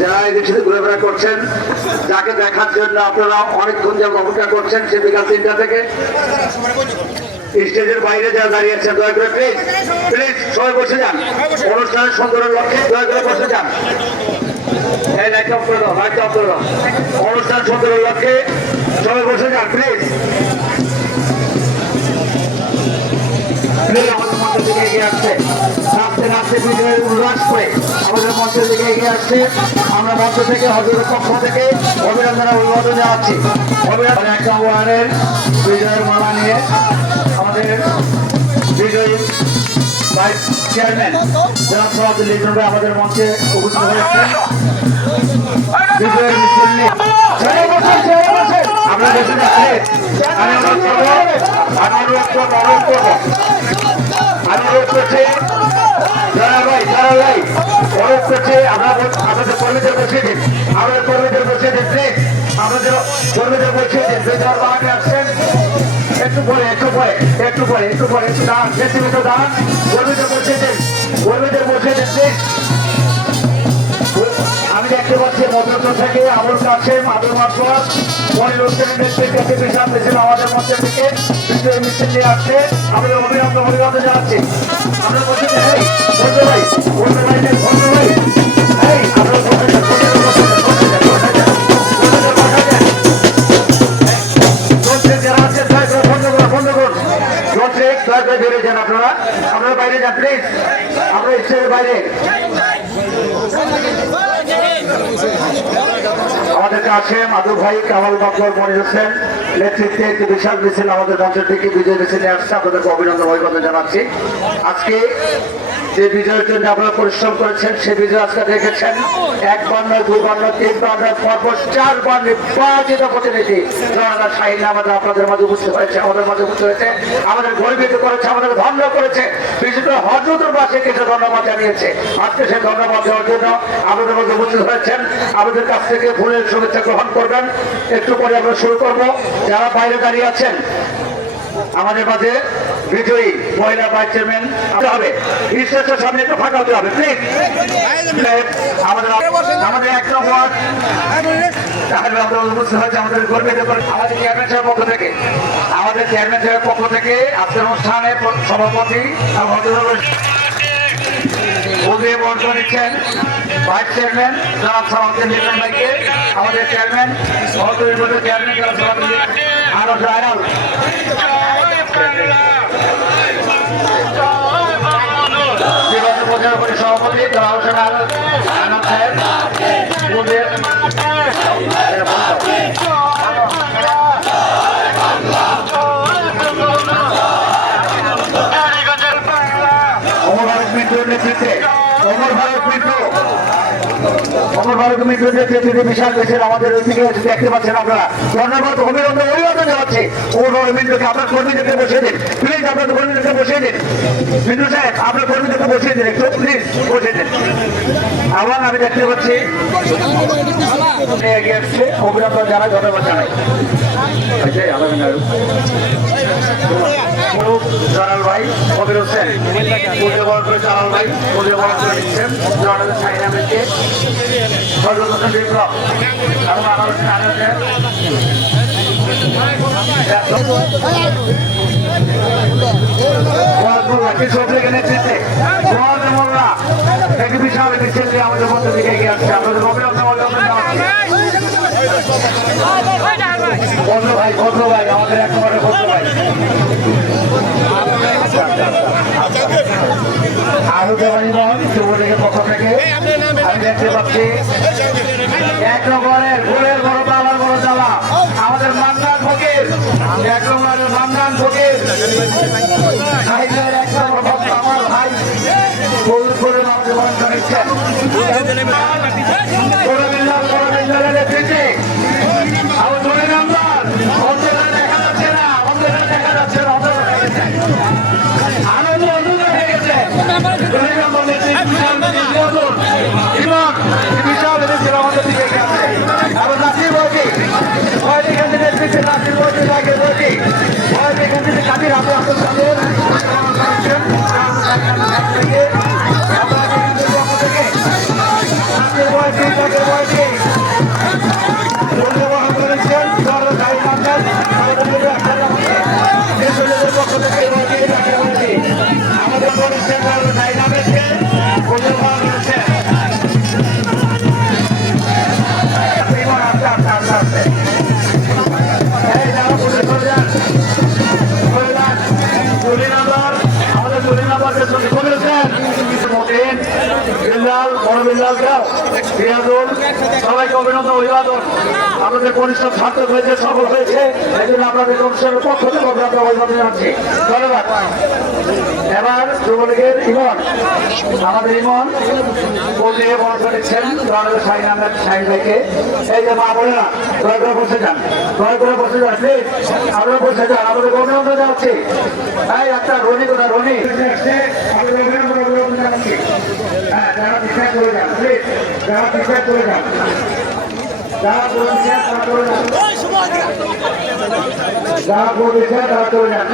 যারা এদের সাথে ঘোরাফেরা করছেন, যাকে দেখার জন্য আপনারা অনেকক্ষণ যাবত অপেক্ষা করছেন সে বিকাল তিনটা থেকে। স্টেজের বাইরে যারা দাঁড়িয়ে আছেন, দয়া করে প্লিজ প্লিজ সবাই বসে যান। অনুষ্ঠানের সুন্দরের লক্ষ্যে দয়া করে বসে যান। এই লাইট অফ করে অনুষ্ঠান সুন্দরের লক্ষ্যে সবাই বসে যান প্লিজ প্লিজ আমাদের মঞ্চের দিকে এগিয়ে আসছে নাচতে বিজয়ের উল্লাস করে। আমাদের মঞ্চের দিকে এগিয়ে আসছে। আমরা মঞ্চ থেকে হজরের পক্ষ থেকে অভিনন্দন অভিবাদন জানাচ্ছি। অভিনন্দন এক ওয়ার্ডের বিজয়ের মালা নিয়ে আমাদের বিজয়ী ভাইস চেয়ারম্যান আমাদের মঞ্চে উপস্থিত নিয়ে। আমরা আমি দেখতে পাচ্ছি মধ্যপ্র থেকে আবুল কাছেম আবুল মাসওয়াদ মনির হোসেনের আমাদের মধ্যে থেকে বিজয় নিয়ে আসছে। আমাদের অভিনন্দন অভিনন্দন জানাচ্ছি। আমরা বলছি ভাই ভাই ভাই। যান আপনারা। আপনারা বাইরে যান প্লিজ আপনার স্টেজের বাইরে। আমাদের কাছে মাধু ভাই, কামাল বাবর মনির হোসেন নেতৃত্বে একটি বিশাল মিছিল, আমাদের মঞ্চের থেকে বিজয় মিছিলে আসছে। আপনাদেরকে অভিনন্দন অভিনন্দন জানাচ্ছি। আজকে যে বিজয়ের জন্য আপনারা পরিশ্রম করেছেন, সে বিজয় আজকে দেখেছেন। একবার নয় দুবার নয় তিনবার নয় পরপর চারবার নির্বাচিত প্রতিনিধি। জনতা শাহিন আমাদের আপনাদের মাঝে উপস্থিত হয়েছে, আমাদের মাঝে উপস্থিত হয়েছে, আমাদের গর্বিত করেছে, আমাদের ধন্য করেছে। বিশেষ করে হজরতুর পাশে কিছু ধন্যবাদ জানিয়েছে। আজকে সেই ধন্যবাদ দেওয়ার জন্য আমাদের মধ্যে উপস্থিত হয়েছেন। আমাদের কাছ থেকে ফুলের শুভেচ্ছা গ্রহণ করবেন। একটু পরে আমরা শুরু করব। যারা বাইরে দাঁড়িয়ে আছেন, আমাদের মাঝে বিজয়ী মহিলা ভাইস চেয়ারম্যান হবে। স্টেজের সামনে একটু ফাঁকা হতে হবে, প্লিজ। আমাদের আমাদের এক নম্বর। আমাদের গর্বিত আমাদের চেয়ারম্যান সাহেবের পক্ষ থেকে। আমাদের চেয়ারম্যান সাহেবের পক্ষ থেকে আজকের অনুষ্ঠানের সভাপতি উদয় বর্ধন নিচ্ছেন। ভাইস চেয়ারম্যান, জনাব সভাপতি নির্মল আমাদের চেয়ারম্যান চেয়ারম্যান জনাব সভাপতি আরও আয়নাল নির্বাচন প্রচার করে সভাপতি হোসেন আল সাহেব উদয় ভারত মিত্রের অমর ভারত মিত্র মিত্রের নেতৃত্বে বিশাল দেশের আমাদের ওইদিকে দেখতে পাচ্ছেন আপনারা। ধন্যবাদ, অভিনন্দন অভিনন্দন জানাচ্ছি। অমর মিত্রকে আপনার কর্মীদেরকে বসিয়ে দিন। প্লিজ আপনার কর্মীদেরকে বসিয়ে দিন। মিত্র সাহেব, আপনার কর্মীদেরকে বসিয়ে দিন প্লিজ বসিয়ে দিন। আবার আমি দেখতে পাচ্ছি। এগিয়ে জানাই, ধন্যবাদ জানাই। আচ্ছা। মুরুব জালাল ভাই কবির হোসেন পূজা ভাই পূজা বরণ করে দিচ্ছেন মিলকে সর্বপ্রথম বিপ্লব এবং হোসেন নিয়ে আমাদের মধ্যে দিকে এগিয়ে আপনাদের অভিনন্দন অভিনন্দন বন্ধু ভাই আমাদের এক নম্বরের ভাই। আরুকে বাড়িগঞ্জ যুবলীগের পক্ষ আমাদের এক নম্বরের মান্নান ফকির এক আমার ভাই ফুল করে আমাদের করেছেন বড় বিল্লাল গাও রিয়াজুল সবাইকে অভিনন্দন, অভিবাদন। আমাদের হয়েছে, সফল হয়েছে। এই জন্য আপনাদের এবার যুবলীগের ইমন। আমাদের ইমন বলতে বড় করেছেন রণের সাইন আহমেদ সাইন ভাইকে। বসে যান। দয়া করে বসে যান প্লিজ আপনারা বসে যান আমাদের অভিনন্দন জানাচ্ছি। এই রনি করে যান, প্লিজ। যারা বিশ্বাস করে যান। যারা তারা করে যান। যারা তারা করে যান